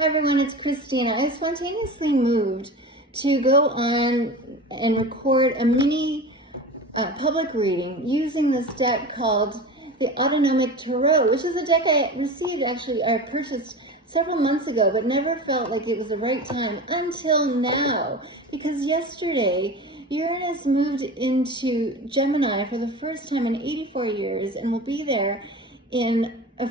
Hi everyone, it's Christina. I spontaneously moved to go on and record a mini public reading using this deck called the Autonomic Tarot, which is a deck I received, actually, I purchased several months ago, but never felt like it was the right time until now, because yesterday Uranus moved into Gemini for the first time in 84 years and will be there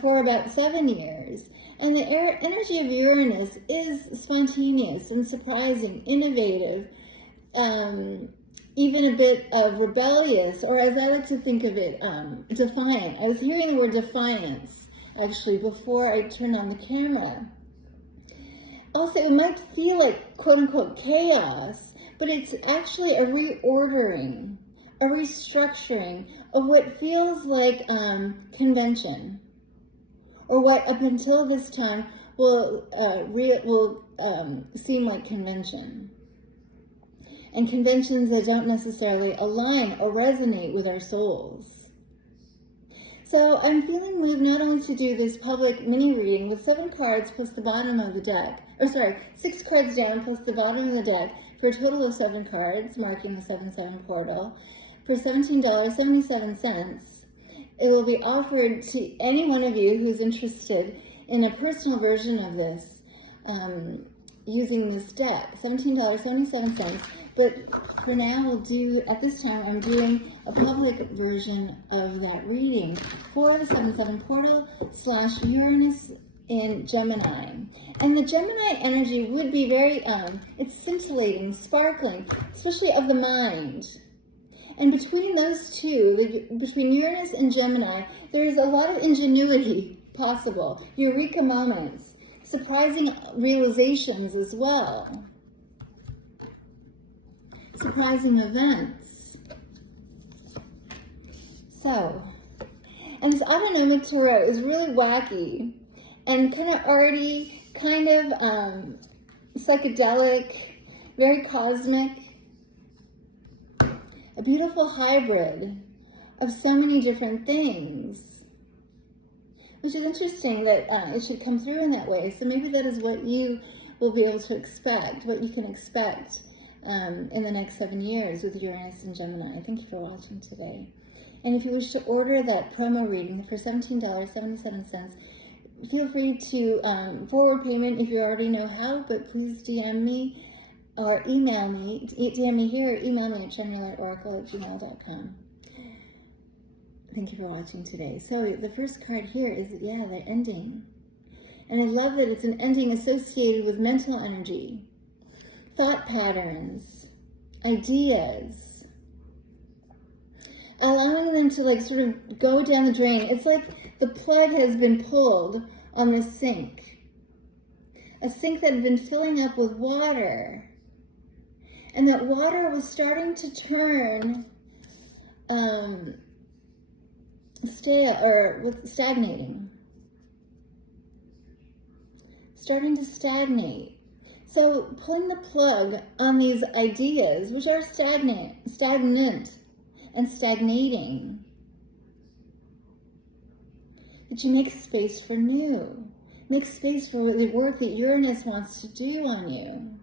for about 7 years. And the energy of Uranus is spontaneous and surprising, innovative, even a bit of rebellious, or as I like to think of it, defiant. I was hearing the word defiance, actually, before I turned on the camera. Also, it might feel like, quote-unquote, chaos, but it's actually a reordering, a restructuring of what feels like convention, or what up until this time will seem like convention. And conventions that don't necessarily align or resonate with our souls. So I'm feeling moved not only to do this public mini reading with 7 cards plus the bottom of the deck, 6 cards down plus the bottom of the deck, for a total of 7 cards, marking the 7-7 portal, for $17.77. It will be offered to any one of you who's interested in a personal version of this, using this deck, $17.77. But for now, at this time, I'm doing a public version of that reading for the 7-7 portal / Uranus in Gemini. And the Gemini energy would be very, it's scintillating, sparkling, especially of the mind. And between those two, between Uranus and Gemini, there's a lot of ingenuity possible, eureka moments, surprising realizations as well, surprising events. So, and this Autonomic Tarot is really wacky and kind of psychedelic, very cosmic. A beautiful hybrid of so many different things, which is interesting that it should come through in that way. So maybe that is what you will be able to expect, what you can expect in the next 7 years with Uranus and Gemini. Thank you for watching today. And if you wish to order that promo reading for $17.77, feel free to forward payment if you already know how, but please DM me or email me, DM me here, or email me at shineyourlightoracle@gmail.com. Thank you for watching today. So the first card here is, the ending. And I love that it's an ending associated with mental energy, thought patterns, ideas, allowing them to sort of go down the drain. It's like the plug has been pulled on the sink. A sink that had been filling up with water. And that water was starting to turn stagnating. Starting to stagnate. So pulling the plug on these ideas, which are stagnant and stagnating, that you make space for new. Make space for the work that Uranus wants to do on you.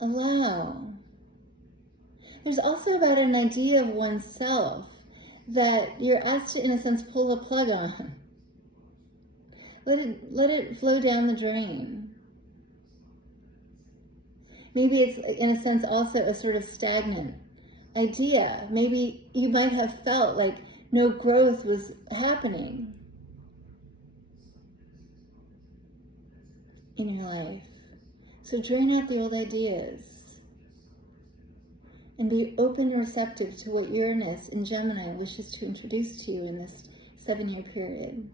Allow. There's also about an idea of oneself that you're asked to, in a sense, pull the plug on. Let it flow down the drain. Maybe it's, in a sense, also a sort of stagnant idea. Maybe you might have felt like no growth was happening in your life. So drain out the old ideas and be open and receptive to what Uranus in Gemini wishes to introduce to you in this 7-year period.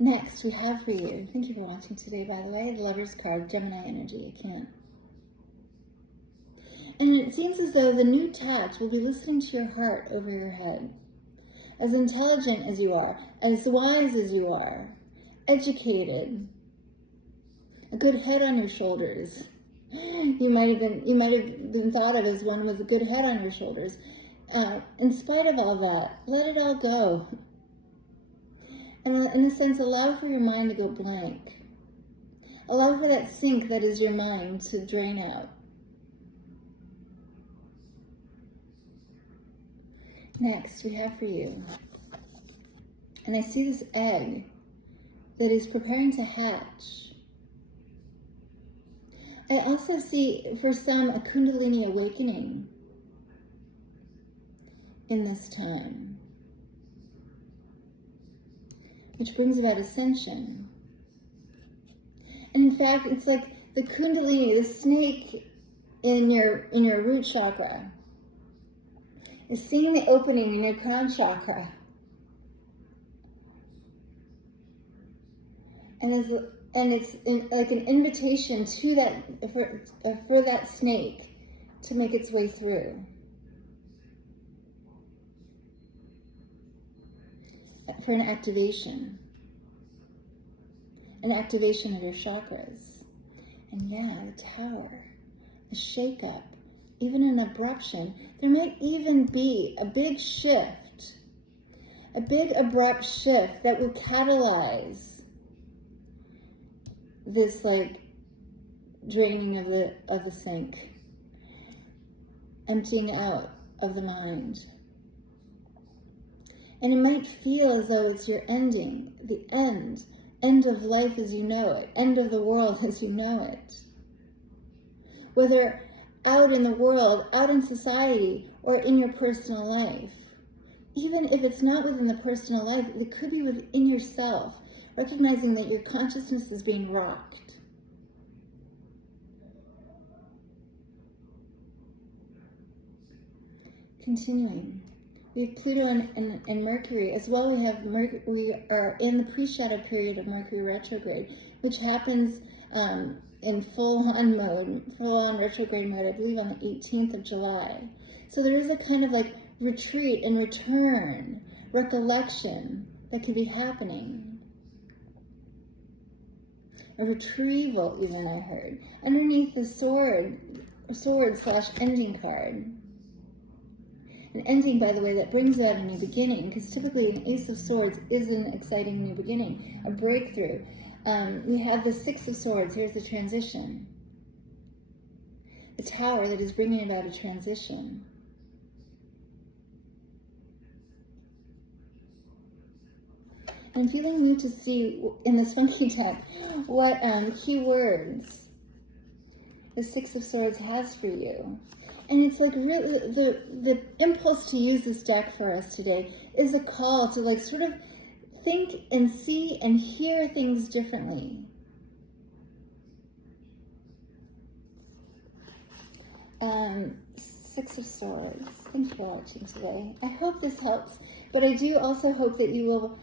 Next, we have for you, thank you for watching today, by the way, the Lover's card, Gemini energy. I can't. And it seems as though the new tact will be listening to your heart over your head. As intelligent as you are, as wise as you are, educated, a good head on your shoulders. You might have been thought of as one with a good head on your shoulders. In spite of all that, let it all go. And in a sense, allow for your mind to go blank. Allow for that sink that is your mind to drain out. Next, we have for you, and I see this egg that is preparing to hatch. I also see, for some, a Kundalini awakening in this time, which brings about ascension. And in fact, it's like the Kundalini, the snake in your root chakra, is seeing the opening in your crown chakra. And it's like an invitation to that, for that snake to make its way through. For an activation of your chakras. And yeah, the Tower, a shake-up, even an abruption. There might even be a big shift, a big abrupt shift that will catalyze this like draining of the sink, emptying out of the mind. And it might feel as though it's your ending, the end of life as you know it, end of the world as you know it. Whether out in the world, out in society, or in your personal life. Even if it's not within the personal life, it could be within yourself, recognizing that your consciousness is being rocked. Continuing. We have Pluto and Mercury. As well, we are in the pre-shadow period of Mercury retrograde, which happens in full-on retrograde mode, I believe on the 18th of July. So there is a kind of like retreat and return, recollection that could be happening. A retrieval, even, I heard. Underneath the sword/ending card. An ending, by the way, that brings about a new beginning, because typically an Ace of Swords is an exciting new beginning, a breakthrough. We have the Six of Swords. Here's the transition. The Tower that is bringing about a transition. I'm feeling moved to see in this funky deck what keywords the Six of Swords has for you. And it's like really the impulse to use this deck for us today is a call to like sort of think and see and hear things differently. Six of Swords. Thanks for watching today. I hope this helps, but I do also hope that you will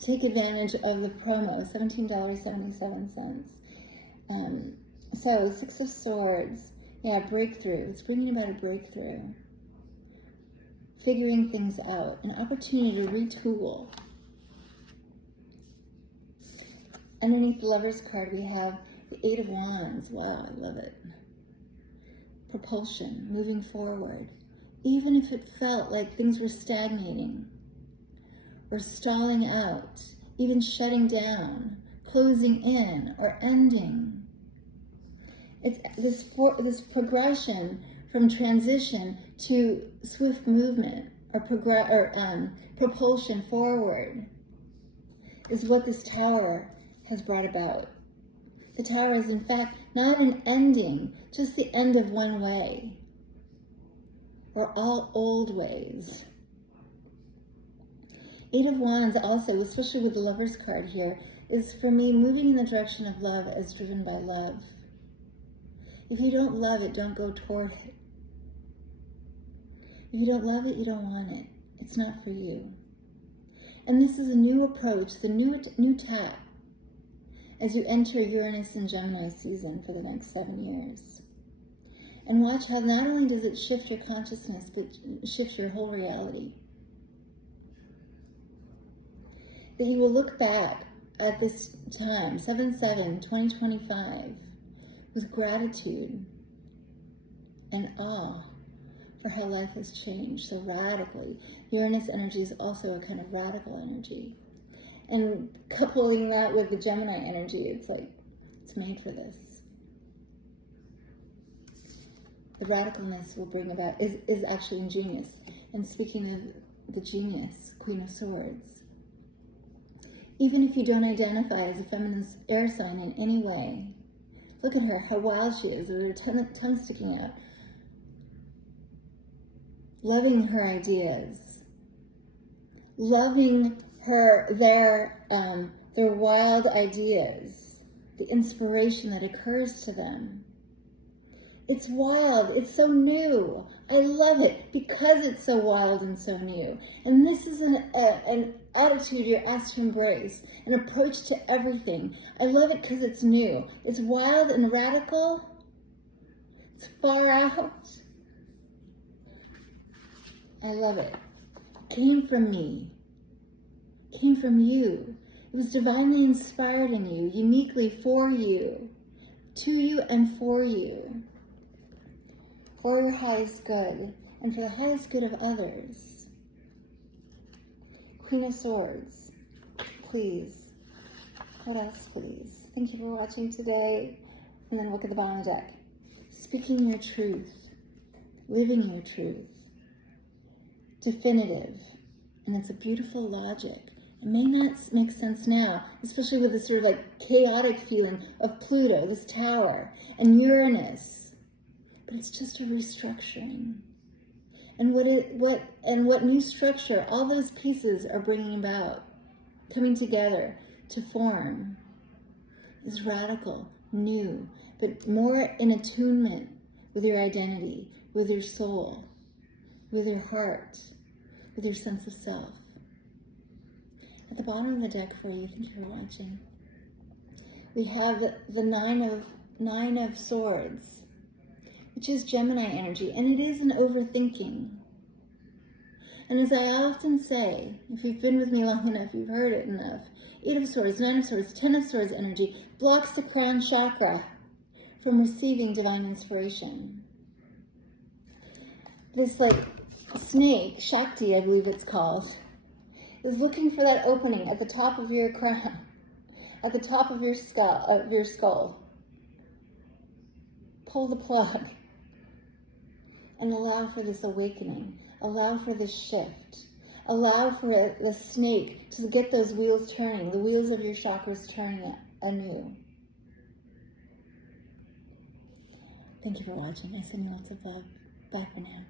take advantage of the promo, $17.77. So, Six of Swords. Yeah, breakthrough. It's bringing about a breakthrough. Figuring things out. An opportunity to retool. Underneath the Lover's card, we have the Eight of Wands. Wow, I love it. Propulsion. Moving forward. Even if it felt like things were stagnating. Or stalling out. Even shutting down. Closing in. Or ending. It's this progression from transition to swift movement or propulsion forward is what this Tower has brought about. The Tower is in fact not an ending, just the end of one way or all old ways. Eight of Wands also, especially with the Lover's card here, is for me moving in the direction of love as driven by love. If you don't love it, don't go toward it. If you don't love it, you don't want it. It's not for you. And this is a new approach, the new tap, as you enter Uranus and Gemini season for the next 7 years. And watch how not only does it shift your consciousness, but shift your whole reality. That you will look back at this time, 7/7/2025, with gratitude and awe for how life has changed so radically. Uranus energy is also a kind of radical energy. And coupling that with the Gemini energy, it's like, it's made for this. The radicalness will bring about, is actually in genius. And speaking of the genius, Queen of Swords, even if you don't identify as a feminine air sign in any way, look at her, how wild she is, with her tongue sticking out. Loving her ideas. Loving their wild ideas. The inspiration that occurs to them. It's wild. It's so new. I love it because it's so wild and so new. And this is an attitude you're asked to embrace, an approach to everything. I love it because it's new. It's wild and radical. It's far out. I love it. Came from me. Came from you. It was divinely inspired in you, uniquely for you, to you and for you. For your highest good, and for the highest good of others. Queen of Swords, please. What else, please? Thank you for watching today. And then look at the bottom of the deck. Speaking your truth, living your truth. Definitive, and it's a beautiful logic. It may not make sense now, especially with this sort of like chaotic feeling of Pluto, this tower, and Uranus. But it's just a restructuring. And what new structure all those pieces are bringing about, coming together to form, is radical, new, but more in attunement with your identity, with your soul, with your heart, with your sense of self. At the bottom of the deck for you, thank you for watching, we have the Nine of Swords, which is Gemini energy, and it is an overthinking. And as I often say, if you've been with me long enough, you've heard it enough, 8 of Swords, 9 of Swords, 10 of Swords energy blocks the crown chakra from receiving divine inspiration. This like snake, Shakti I believe it's called, is looking for that opening at the top of your crown, at the top of your skull. Pull the plug and allow for this awakening. Allow for this shift. Allow for the snake to get those wheels turning, the wheels of your chakras turning anew. Thank you for watching. I send you lots of love. Bye for now.